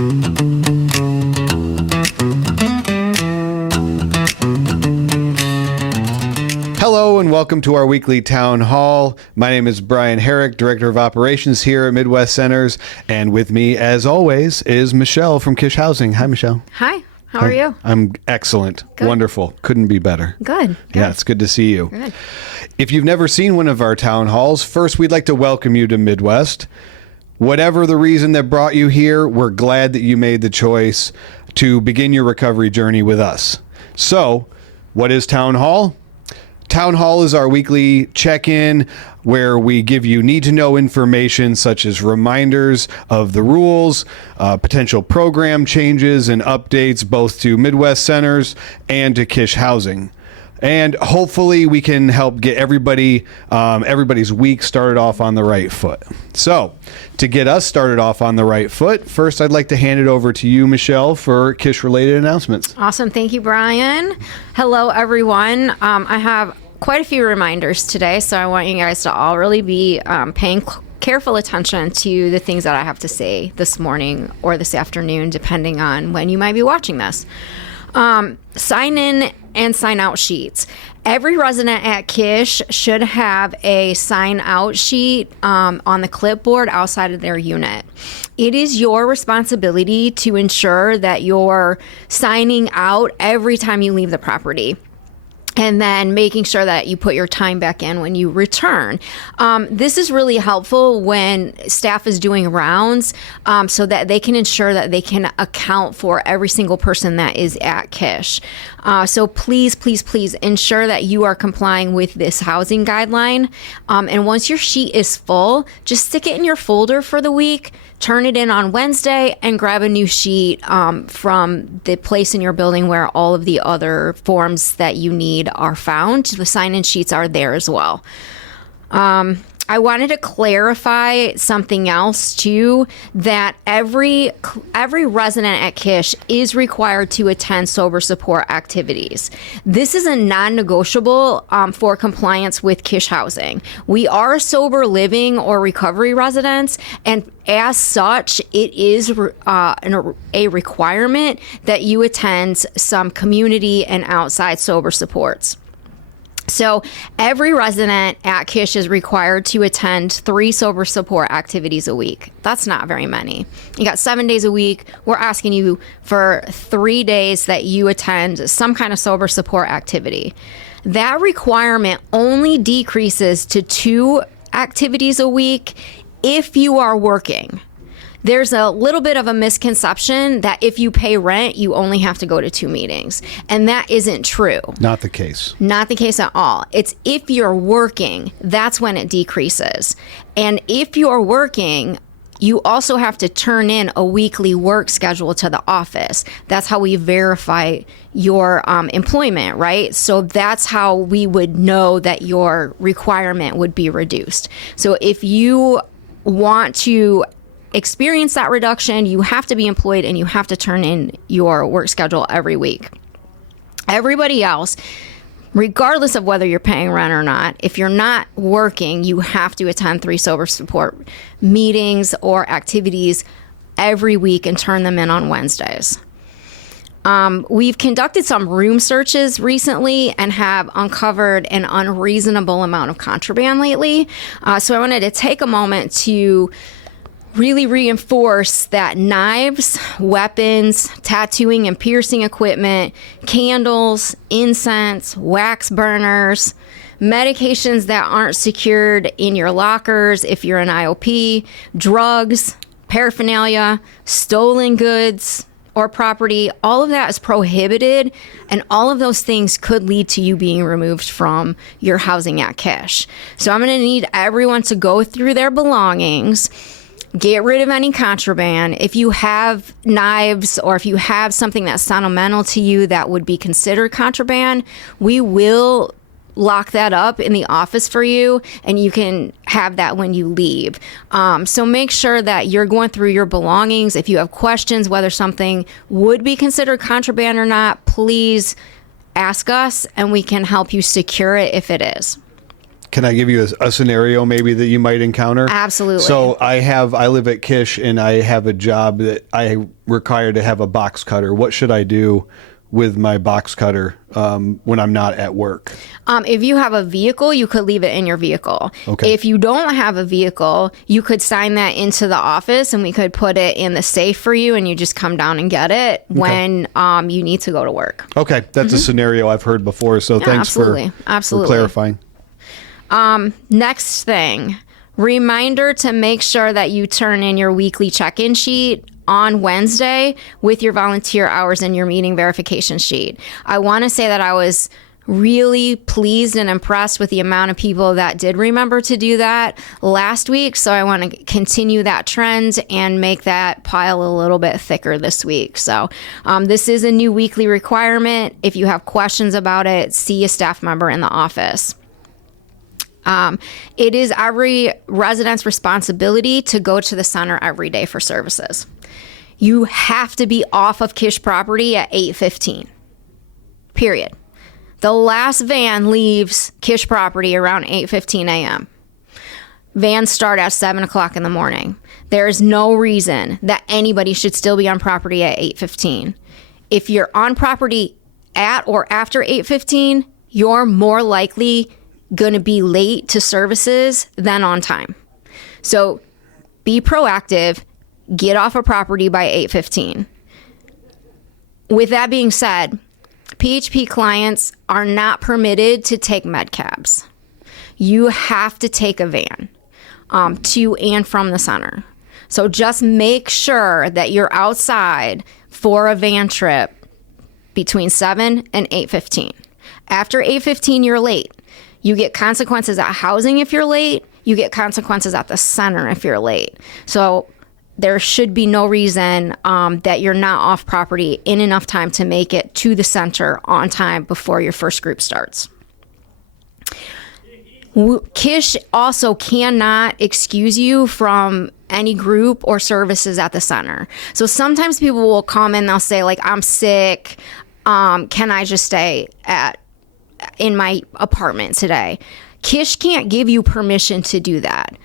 Hello and welcome to our weekly town hall. My name is Brian Herrick, Director of Operations here at Midwest Centers. And with me, as always, is Michelle from Kish Housing. Hi, Michelle. Hi. How are you? I'm excellent. Good. Wonderful. Couldn't be better. Good. Yeah, it's good to see you. Good. If you've never seen one of our town halls, first we'd like to welcome you to Midwest. Whatever the reason that brought you here, we're glad that you made the choice to begin your recovery journey with us. So, what is Town Hall? Town Hall is our weekly check-in where we give you need-to-know information such as reminders of the rules, potential program changes and updates both to Midwest Centers and to Kish Housing. And hopefully we can help get everybody's week started off on the right foot. So, to get us started off on the right foot, first I'd like to hand it over to you, Michelle, for Kish-related announcements. Awesome. Thank you, Brian. Hello, everyone. I have quite a few reminders today, so I want you guys to all really be paying careful attention to the things that I have to say this morning or this afternoon, depending on when you might be watching this. Sign in and sign out sheets. Every resident at Kish should have a sign out sheet on the clipboard outside of their unit. It is your responsibility to ensure that you're signing out every time you leave the property, and then making sure that you put your time back in when you return. This is really helpful when staff is doing rounds so that they can ensure that they can account for every single person that is at Kish. So please, please, please ensure that you are complying with this housing guideline. And once your sheet is full, just stick it in your folder for the week, turn it in on Wednesday, and grab a new sheet from the place in your building where all of the other forms that you need are found. The sign-in sheets are there as well. I wanted to clarify something else too, that every resident at Kish is required to attend sober support activities. This is a non-negotiable for compliance with Kish Housing. We are sober living or recovery residents, and as such, it is a requirement that you attend some community and outside sober supports. So every resident at Kish is required to attend 3 sober support activities a week. That's not very many. You got 7 days a week. We're asking you for 3 days that you attend some kind of sober support activity. That requirement only decreases to 2 activities a week if you are working. There's a little bit of a misconception that if you pay rent, you only have to go to 2 meetings. And that isn't true. Not the case. Not the case at all. It's if you're working, that's when it decreases. And if you're working, you also have to turn in a weekly work schedule to the office. That's how we verify your employment, right? So that's how we would know that your requirement would be reduced. So if you want to experience that reduction, you have to be employed and you have to turn in your work schedule every week. Everybody else, regardless of whether you're paying rent or not, if you're not working, you have to attend 3 sober support meetings or activities every week and turn them in on Wednesdays. We've conducted some room searches recently and have uncovered an unreasonable amount of contraband lately. So I wanted to take a moment to really reinforce that knives, weapons, tattooing and piercing equipment, candles, incense, wax burners, medications that aren't secured in your lockers if you're an IOP, drugs, paraphernalia, stolen goods or property, all of that is prohibited, and all of those things could lead to you being removed from your housing at Kish. So I'm going to need everyone to go through their belongings, get rid of any contraband. If you have knives or if you have something that's sentimental to you that would be considered contraband, we will lock that up in the office for you, and you can have that when you leave. So make sure that you're going through your belongings. If you have questions whether something would be considered contraband or not, please ask us and we can help you secure it if it is. Can I give you a scenario maybe that you might encounter? Absolutely. So I live at Kish, and I have a job that I require to have a box cutter. What should I do with my box cutter when I'm not at work? If you have a vehicle, you could leave it in your vehicle. Okay. If you don't have a vehicle, you could sign that into the office and we could put it in the safe for you, and you just come down and get it when you need to go to work. Okay, that's a scenario I've heard before, so thanks absolutely. for clarifying. Next thing, reminder to make sure that you turn in your weekly check-in sheet on Wednesday with your volunteer hours and your meeting verification sheet. I want to say that I was really pleased and impressed with the amount of people that did remember to do that last week. So I want to continue that trend and make that pile a little bit thicker this week. So this is a new weekly requirement. If you have questions about it, see a staff member in the office. It is every resident's responsibility to go to the center every day for services. You have to be off of Kish property at 8:15. Period. The last van leaves Kish property around 8:15 a.m. Vans start at 7 o'clock in the morning. There is no reason that anybody should still be on property at 8:15. If you're on property at or after 8:15, you're more likely going to be late to services than on time. So be proactive, get off a property by 8:15. With that being said, PHP clients are not permitted to take med cabs. You have to take a van to and from the center. So just make sure that you're outside for a van trip between 7 and 8:15. After 8:15, you're late. You get consequences at housing if you're late. You get consequences at the center if you're late. So there should be no reason that you're not off property in enough time to make it to the center on time before your first group starts. Kish also cannot excuse you from any group or services at the center. So sometimes people will come and they'll say, like, I'm sick. Can I just stay in my apartment today? Kish can't give you permission to do that.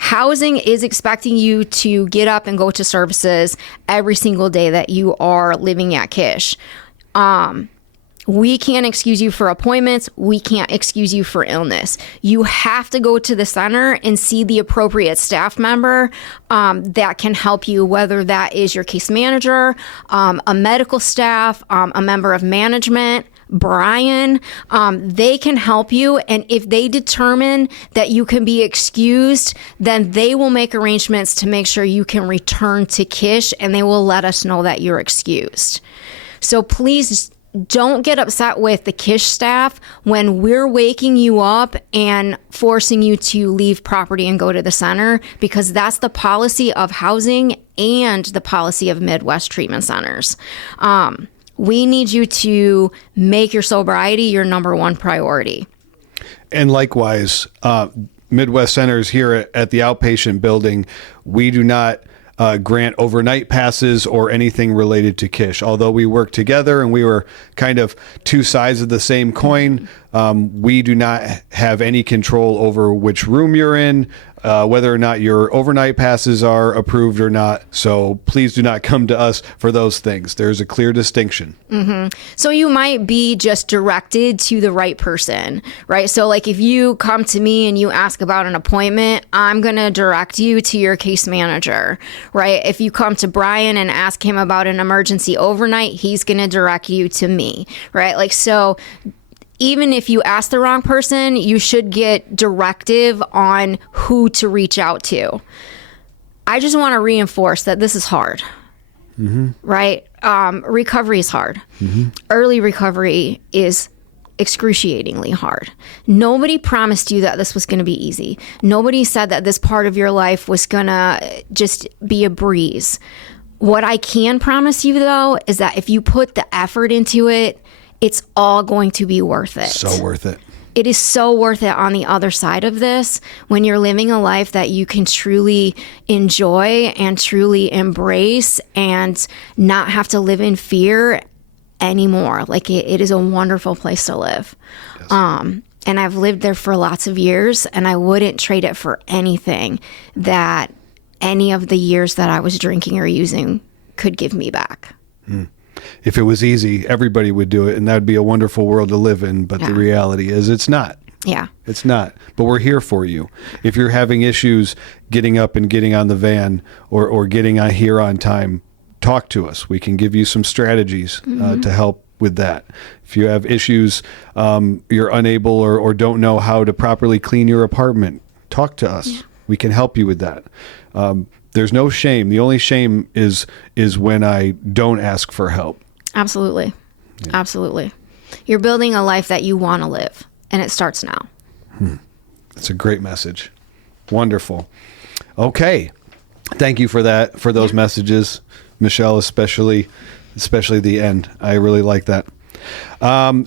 Housing is expecting you to get up and go to services every single day that you are living at Kish. We can't excuse you for appointments. We can't excuse you for illness. You have to go to the center and see the appropriate staff member that can help you, whether that is your case manager, a medical staff, a member of management, Brian. They can help you, and if they determine that you can be excused, then they will make arrangements to make sure you can return to Kish, and they will let us know that you're excused. So please don't get upset with the Kish staff when we're waking you up and forcing you to leave property and go to the center, because that's the policy of housing and the policy of Midwest treatment centers. We need you to make your sobriety your number one priority. And likewise, Midwest Centers here at the outpatient building, we do not grant overnight passes or anything related to Kish. Although we work together and we were kind of two sides of the same coin, we do not have any control over which room you're in, whether or not your overnight passes are approved or not. So please do not come to us for those things. There's a clear distinction. Mm-hmm. So you might be just directed to the right person, right? So like if you come to me and you ask about an appointment, I'm going to direct you to your case manager, right? If you come to Brian and ask him about an emergency overnight, he's going to direct you to me, right? Like, so even if you ask the wrong person, you should get directive on who to reach out to. I just want to reinforce that this is hard, right? Recovery is hard. Early recovery is excruciatingly hard. Nobody promised you that this was going to be easy. Nobody said that this part of your life was going to just be a breeze. What I can promise you, though, is that if you put the effort into it, it's all going to be worth it. So worth it. It is so worth it on the other side of this, when you're living a life that you can truly enjoy and truly embrace and not have to live in fear anymore. Like it is a wonderful place to live. Yes. And I've lived there for lots of years, and I wouldn't trade it for anything that any of the years that I was drinking or using could give me back. If it was easy, everybody would do it, and that would be a wonderful world to live in. But the reality is it's not. Yeah. It's not. But we're here for you. If you're having issues getting up and getting on the van or getting on here on time, talk to us. We can give you some strategies to help with that. If you have issues, you're unable or don't know how to properly clean your apartment, talk to us. Yeah. We can help you with that. There's no shame. The only shame is when I don't ask for help. Absolutely. Yeah. Absolutely. You're building a life that you want to live, and it starts now. That's a great message. Wonderful. Okay. Thank you for that, for those messages, Michelle, especially the end. I really like that.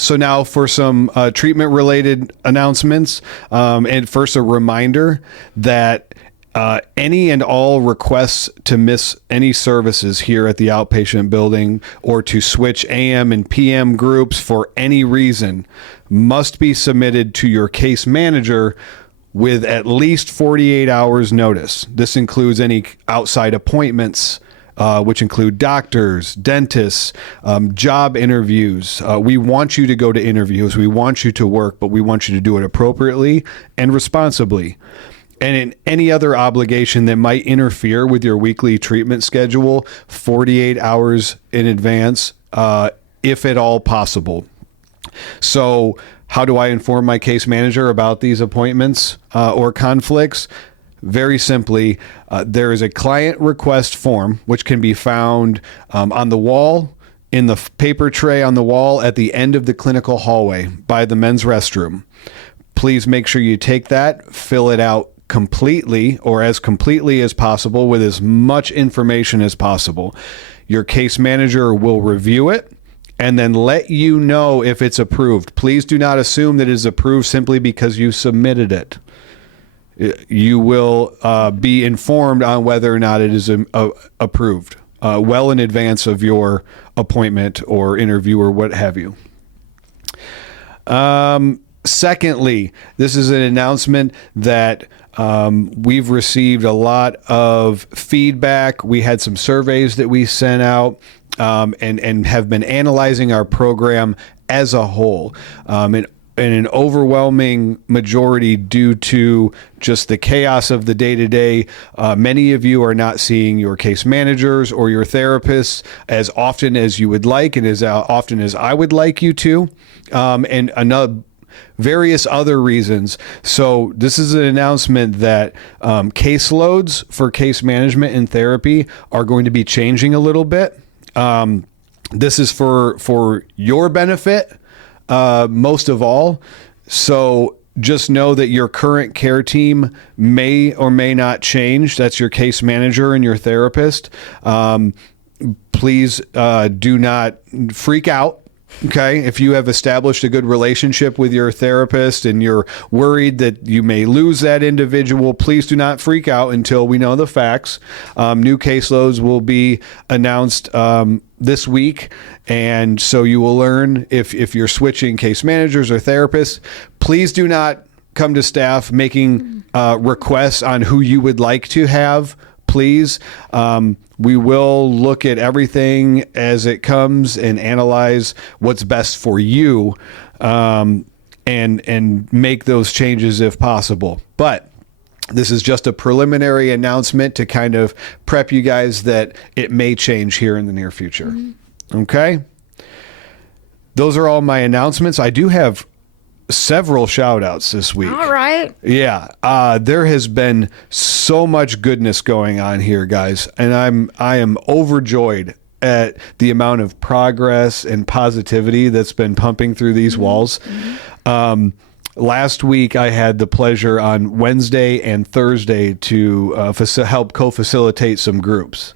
So now for some treatment-related announcements. And first, a reminder that any and all requests to miss any services here at the outpatient building or to switch AM and PM groups for any reason must be submitted to your case manager with at least 48 hours notice. This includes any outside appointments, which include doctors, dentists, job interviews. We want you to go to interviews. We want you to work, but we want you to do it appropriately and responsibly. And in any other obligation that might interfere with your weekly treatment schedule, 48 hours in advance, if at all possible. So how do I inform my case manager about these appointments or conflicts? Very simply, there is a client request form, which can be found on the wall, in the paper tray on the wall at the end of the clinical hallway by the men's restroom. Please make sure you take that, fill it out completely or as completely as possible with as much information as possible. Your case manager will review it and then let you know if it's approved. Please do not assume that it is approved simply because you submitted it. You will be informed on whether or not it is approved well in advance of your appointment or interview or what have you. Secondly, this is an announcement that we've received a lot of feedback. We had some surveys that we sent out and have been analyzing our program as a whole. And an overwhelming majority due to just the chaos of the day-to-day. Many of you are not seeing your case managers or your therapists as often as you would like and as often as I would like you to. And various other reasons. So this is an announcement that caseloads for case management and therapy are going to be changing a little bit. This is for your benefit, most of all. So just know that your current care team may or may not change. That's your case manager and your therapist. Please do not freak out. Okay, if you have established a good relationship with your therapist and you're worried that you may lose that individual, please do not freak out until we know the facts. New caseloads will be announced this week, and so you will learn if you're switching case managers or therapists. Please do not come to staff making requests on who you would like to have. Please. We will look at everything as it comes and analyze what's best for you, and make those changes if possible. But this is just a preliminary announcement to kind of prep you guys that it may change here in the near future. Mm-hmm. Okay? Those are all my announcements. I do have several shout outs this week. All right. Yeah. There has been so much goodness going on here, guys. And I am overjoyed at the amount of progress and positivity that's been pumping through these walls. Mm-hmm. Last week, I had the pleasure on Wednesday and Thursday to help co-facilitate some groups.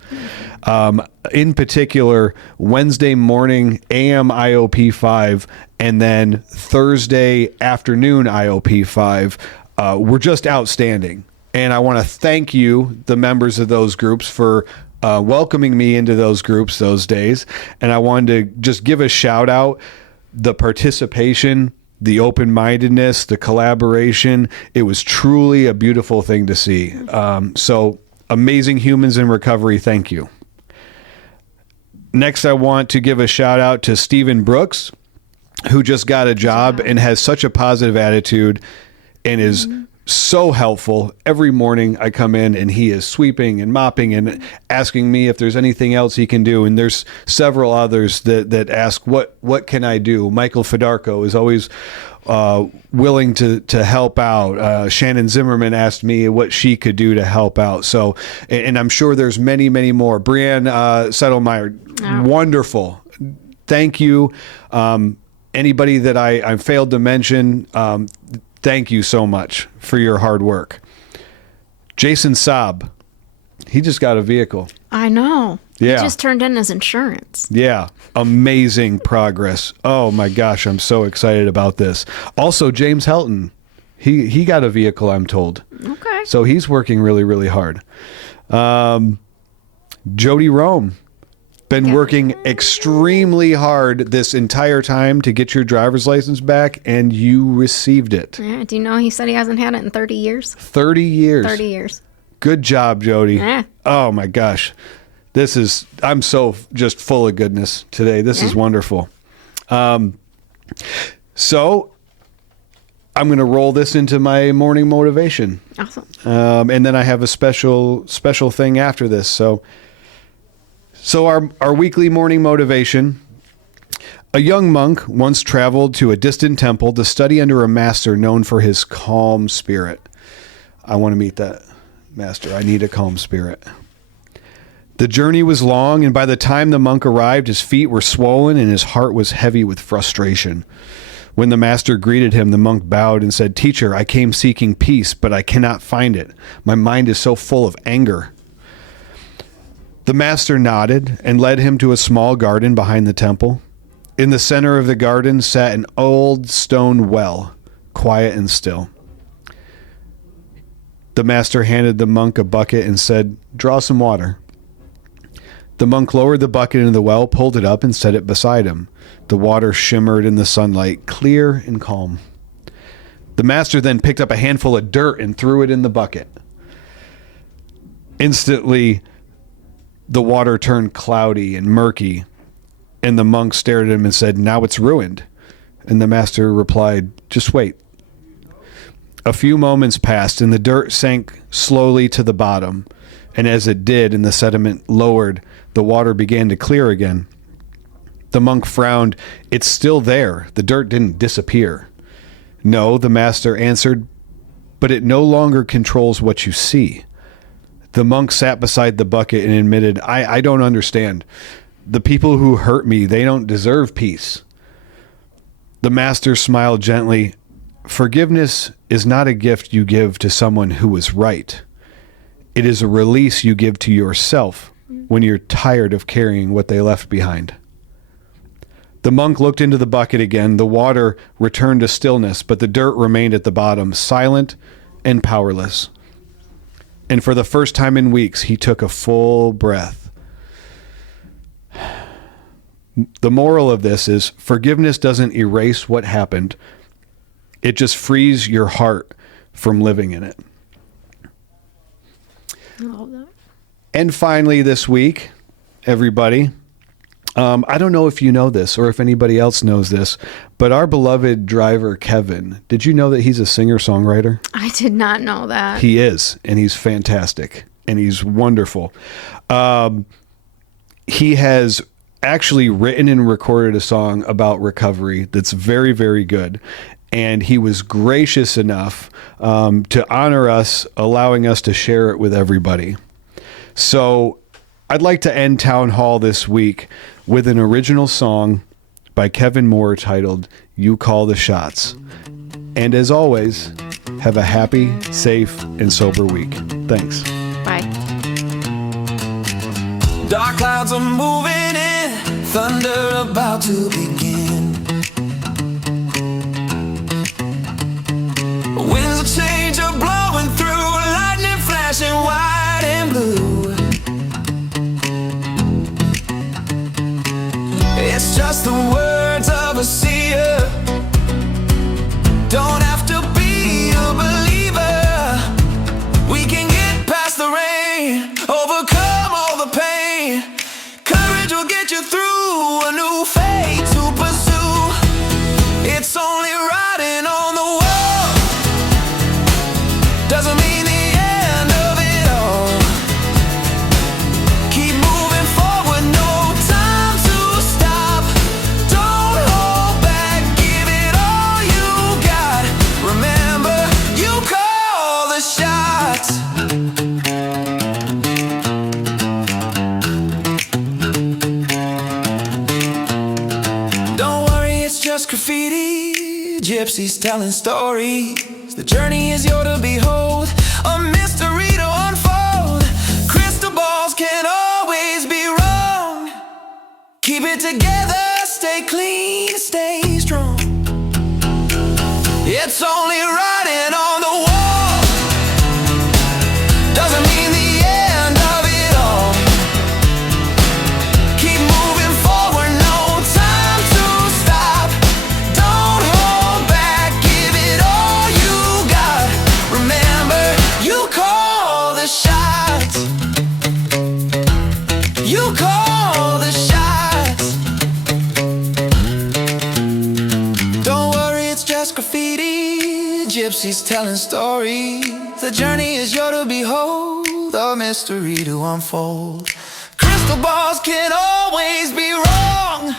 In particular, Wednesday morning AM IOP 5 and then Thursday afternoon IOP 5 were just outstanding. And I want to thank you, the members of those groups, for welcoming me into those groups those days. And I wanted to just give a shout out. The participation, the open-mindedness, the collaboration. It was truly a beautiful thing to see. So amazing humans in recovery. Thank you. Next, I want to give a shout out to Stephen Brooks, who just got a job and has such a positive attitude and is so helpful. Every morning I come in and he is sweeping and mopping and asking me if there's anything else he can do. And there's several others that ask, what can I do? Michael Fedarko is always willing to help out. Shannon Zimmerman asked me what she could do to help out. So, and I'm sure there's many, many more. Brianne Settlemeyer, wonderful. Thank you. Anybody that I failed to mention, thank you so much for your hard work. Jason Saab, he just got a vehicle. I know. Yeah. He just turned in his insurance. Yeah. Amazing progress. Oh my gosh, I'm so excited about this. Also, James Helton, he got a vehicle, I'm told. Okay. So he's working really, really hard. Jody Rome, been working extremely hard this entire time to get your driver's license back, and you received it. Yeah. Do you know he said he hasn't had it in 30 years? 30 years. 30 years. Good job, Jody. Yeah. Oh my gosh. I'm so just full of goodness today. This is wonderful. So I'm going to roll this into my morning motivation. Awesome. And then I have a special thing after this. So our weekly morning motivation. A young monk once traveled to a distant temple to study under a master known for his calm spirit. I want to meet that master. I need a calm spirit. The journey was long, and by the time the monk arrived, his feet were swollen and his heart was heavy with frustration. When the master greeted him, the monk bowed and said, "Teacher, I came seeking peace, but I cannot find it. My mind is so full of anger." The master nodded and led him to a small garden behind the temple. In the center of the garden sat an old stone well, quiet and still. The master handed the monk a bucket and said, "Draw some water." The monk lowered the bucket into the well, pulled it up, and set it beside him. The water shimmered in the sunlight, clear and calm. The master then picked up a handful of dirt and threw it in the bucket. Instantly, the water turned cloudy and murky, and the monk stared at him and said, "Now it's ruined." And the master replied, "Just wait." A few moments passed, and the dirt sank slowly to the bottom. And as it did and the sediment lowered, the water began to clear again. The monk frowned. "It's still there. The dirt didn't disappear." "No," the master answered, "but it no longer controls what you see." The monk sat beside the bucket and admitted, I don't understand. The people who hurt me, they don't deserve peace." The master smiled gently. "Forgiveness is not a gift you give to someone who was right. It is a release you give to yourself when you're tired of carrying what they left behind." The monk looked into the bucket again. The water returned to stillness, but the dirt remained at the bottom, silent and powerless. And for the first time in weeks, he took a full breath. The moral of this is forgiveness doesn't erase what happened. It just frees your heart from living in it. I love that. And finally this week, everybody, I don't know if you know this or if anybody else knows this, but our beloved driver, Kevin, did you know that he's a singer-songwriter? I did not know that. He is, and he's fantastic, and he's wonderful. He has actually written and recorded a song about recovery that's very, very good. And he was gracious enough to honor us, allowing us to share it with everybody. So I'd like to end Town Hall this week with an original song by Kevin Moore titled "You Call the Shots." And as always, have a happy, safe, and sober week. Thanks. Bye. Dark clouds are moving in, thunder about to begin. Winds of change are blowing through, lightning flashing white and blue. It's just the words of a seer Don't have to be a believer. We can get past the rain, overcome all the pain. Courage will get you through a new fate to pursue. It's only writing on the wall. Doesn't mean the end of it all. Keep moving forward, no time to stop. Don't hold back, give it all you got. Remember, you call the shots. Don't worry, it's just graffiti. Gypsies telling stories. The journey is yours to behold, a mystery to unfold. Crystal balls can always be wrong. Keep it together, stay clean, stay strong. It's only writing on the wall. Doesn't mean the end of it all. Keep moving forward, no time to stop. Don't hold back, give it all you got. Remember, you call the shots. You call the shots. Don't worry, it's just graffiti. Gypsies telling stories. The journey is yours to behold, a mystery to unfold. Crystal balls can always be wrong.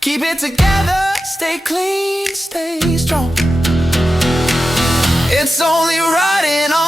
Keep it together, stay clean, stay strong. It's only writing on